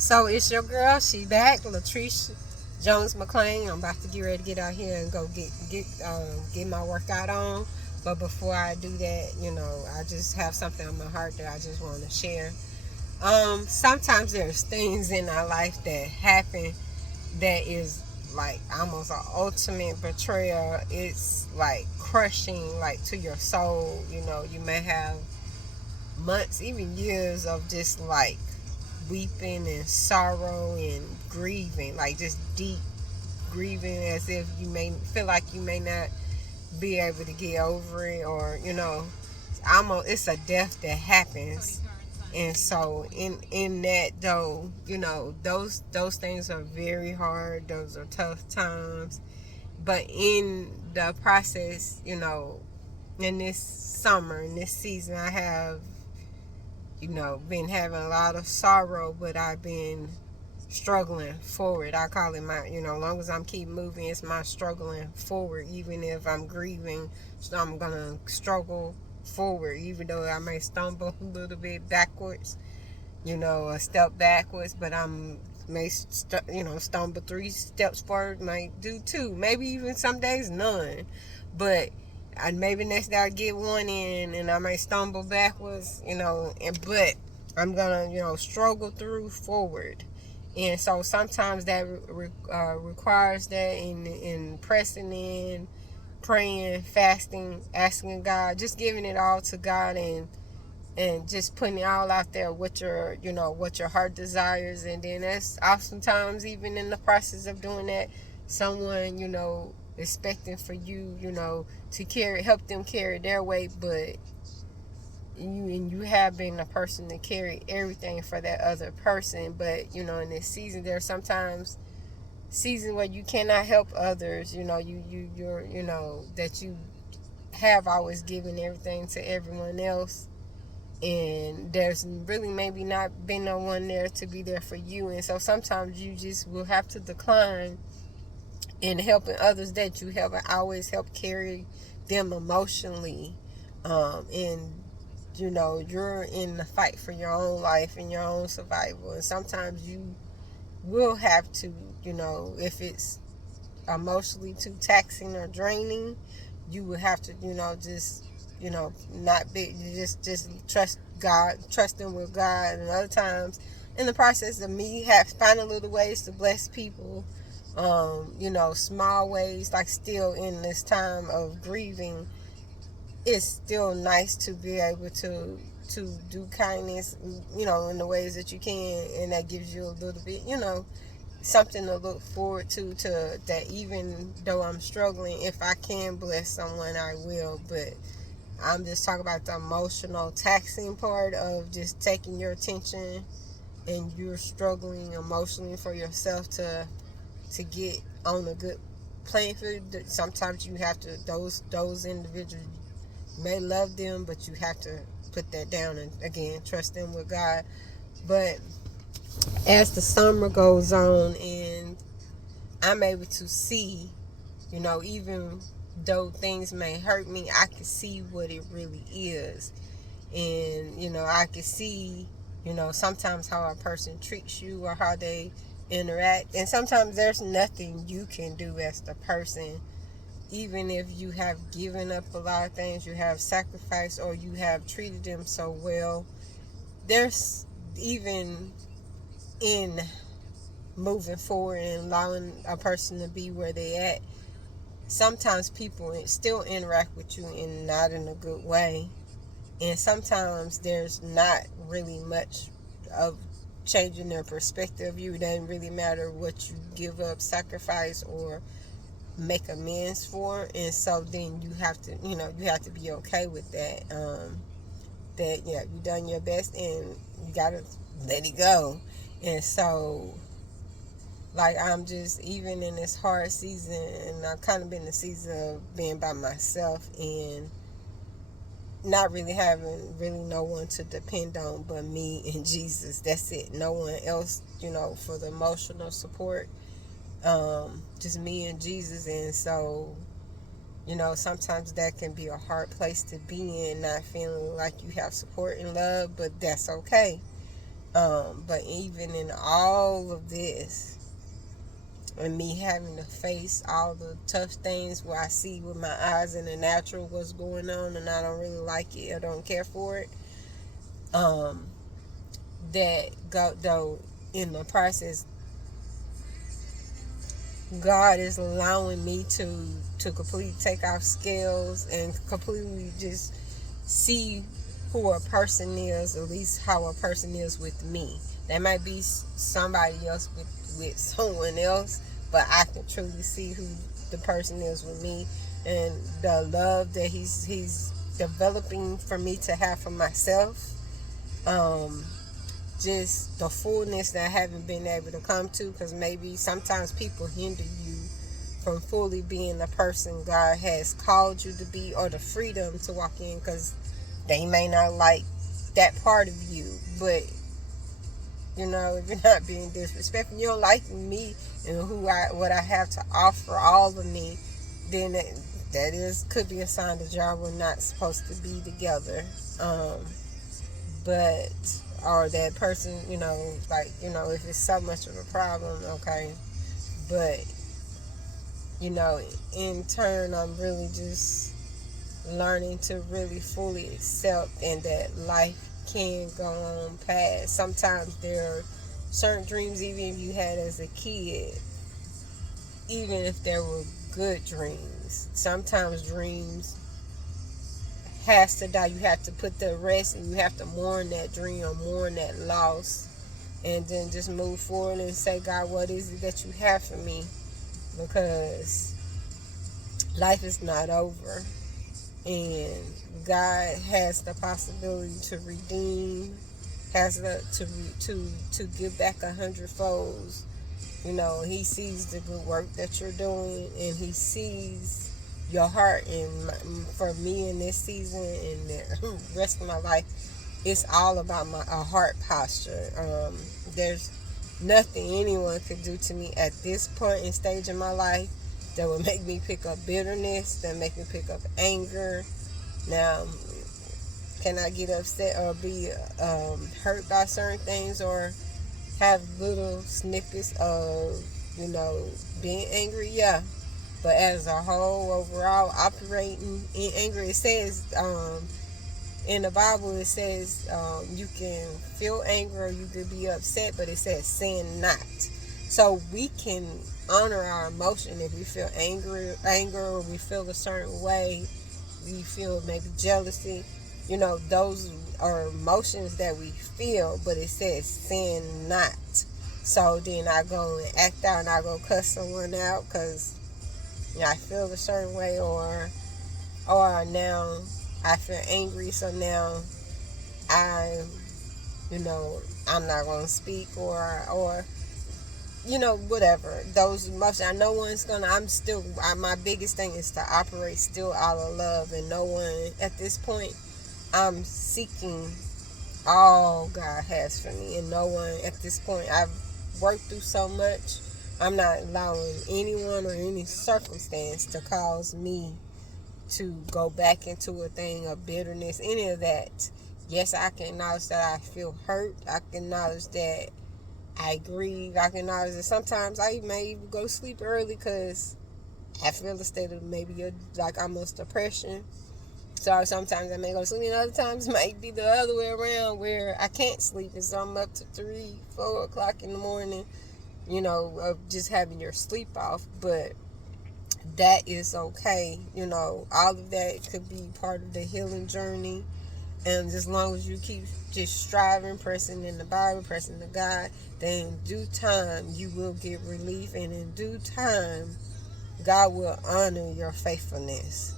So it's your girl. She back, Latrice Jones McClain. I'm about to get ready to get out here and go get my workout on. But before I do that, I just have something on my heart that I just want to share. Sometimes there's things in our life that happen that is like almost an ultimate betrayal. It's like crushing, like to your soul. You may have months, even years of just like weeping and sorrow and grieving, like just deep grieving, as if you may feel like you may not be able to get over it, or it's a death that happens. And so in that, though, those things are very hard. Those are tough times. But in the process, in this summer, in this season, I have been having a lot of sorrow, but I've been struggling forward. I call it my, long as I'm keep moving, it's my struggling forward. Even if I'm grieving, so I'm gonna struggle forward, even though I may stumble a little bit backwards, a step backwards, but I'm may stumble 3 steps forward, might do 2, maybe even some days none, but maybe next day I get one in and I may stumble backwards, but I'm gonna struggle through forward. And so sometimes that requires that in pressing in, praying, fasting, asking God, just giving it all to God, and just putting it all out there, what your heart desires. And then that's oftentimes, even in the process of doing that, someone expecting for you to help them carry their weight, but you have been a person to carry everything for that other person. But in this season, there are sometimes seasons where you cannot help others, that you have always given everything to everyone else, and there's really maybe not been no one there to be there for you. And so sometimes you just will have to decline in helping others that you haven't always helped carry them emotionally. And you're in the fight for your own life and your own survival, and sometimes you will have to, if it's emotionally too taxing or draining, you would have to, just, not be, just trust them with God. And other times, in the process of me finding little ways to bless people, small ways, like still in this time of grieving, it's still nice to be able to do kindness, in the ways that you can, and that gives you a little bit, something to look forward to that. Even though I'm struggling, if I can bless someone, I will. But I'm just talking about the emotional taxing part of just taking your attention, and you're struggling emotionally for yourself to get on a good playing field. Sometimes you have to, those individuals, you may love them, but you have to put that down and again trust them with God. But as the summer goes on and I'm able to see, even though things may hurt me, I can see what it really is. And, I can see, sometimes how a person treats you or how they interact. And sometimes there's nothing you can do as the person, even if you have given up a lot of things, you have sacrificed, or you have treated them so well. There's even in moving forward and allowing a person to be where they at, sometimes people still interact with you and not in a good way. And sometimes there's not really much of changing their perspective of you. It doesn't really matter what you give up, sacrifice, or make amends for. And so then you have to be okay with that. That you've done your best and you gotta let it go. And so, like, I'm just, even in this hard season, and I've kind of been in the season of being by myself and not really having really no one to depend on but me and Jesus. That's it. No one else, for the emotional support. Just me and Jesus. And so, sometimes that can be a hard place to be in, not feeling like you have support and love, but that's okay. But even in all of this, and me having to face all the tough things where I see with my eyes in the natural what's going on, and I don't really like it or don't care for it, um, that go though in the process, God is allowing me to completely take off scales and completely just see who a person is, at least how a person is with me. That might be somebody else with someone else, but I can truly see who the person is with me, and the love that he's developing for me to have for myself. Um, just the fullness that I haven't been able to come to, because maybe sometimes people hinder you from fully being the person God has called you to be, or the freedom to walk in, because they may not like that part of you. But if you're not being disrespectful, you don't like me and what I have to offer, all of me, then that is could be a sign that y'all were not supposed to be together. But or that person, if it's so much of a problem, okay. But in turn, I'm really just learning to really fully accept, and that life can go on past. Sometimes there are certain dreams, even if you had as a kid, even if there were good dreams, sometimes dreams has to die. You have to put the rest, and you have to mourn that dream or mourn that loss, and then just move forward and say, God, what is it that you have for me? Because life is not over, and God has the possibility to redeem, has to give back 100-fold. He sees the good work that you're doing, and he sees your heart. And for me in this season and the rest of my life, it's all about a heart posture. There's nothing anyone could do to me at this point and stage in my life that would make me pick up bitterness, that make me pick up anger. Now, can I get upset or be hurt by certain things, or have little snippets of, being angry? Yeah. But as a whole, overall, operating in anger, it says, in the Bible, it says you can feel anger or you can be upset, but it says sin not. So we can honor our emotion if we feel anger, or we feel a certain way, we feel maybe jealousy. Those are emotions that we feel, but it says sin not. So then I go and act out, and I go cuss someone out because I feel a certain way, or now I feel angry, so now I, I'm not going to speak, or whatever. Those emotions, no one's going to, my biggest thing is to operate still out of love, and no one, at this point, I'm seeking all God has for me, and no one, at this point, I've worked through so much, I'm not allowing anyone or any circumstance to cause me to go back into a thing of bitterness, any of that. Yes, I can acknowledge that I feel hurt. I can acknowledge that I grieve. I can acknowledge that sometimes I may even go to sleep early because I feel a state of maybe almost depression. So sometimes I may go to sleep, and other times it might be the other way around where I can't sleep, and so I'm up to 3, 4 o'clock in the morning, of just having your sleep off. But that is okay. All of that could be part of the healing journey. And as long as you keep just striving, pressing in the Bible, pressing to God, then in due time you will get relief. And in due time, God will honor your faithfulness.